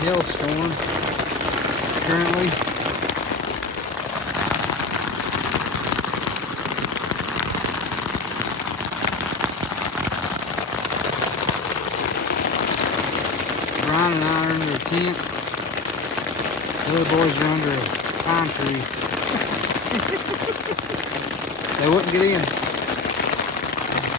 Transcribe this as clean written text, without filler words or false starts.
hailstorm currently. Brian and I are under a tent. The other boys are under a pine tree. They wouldn't get in.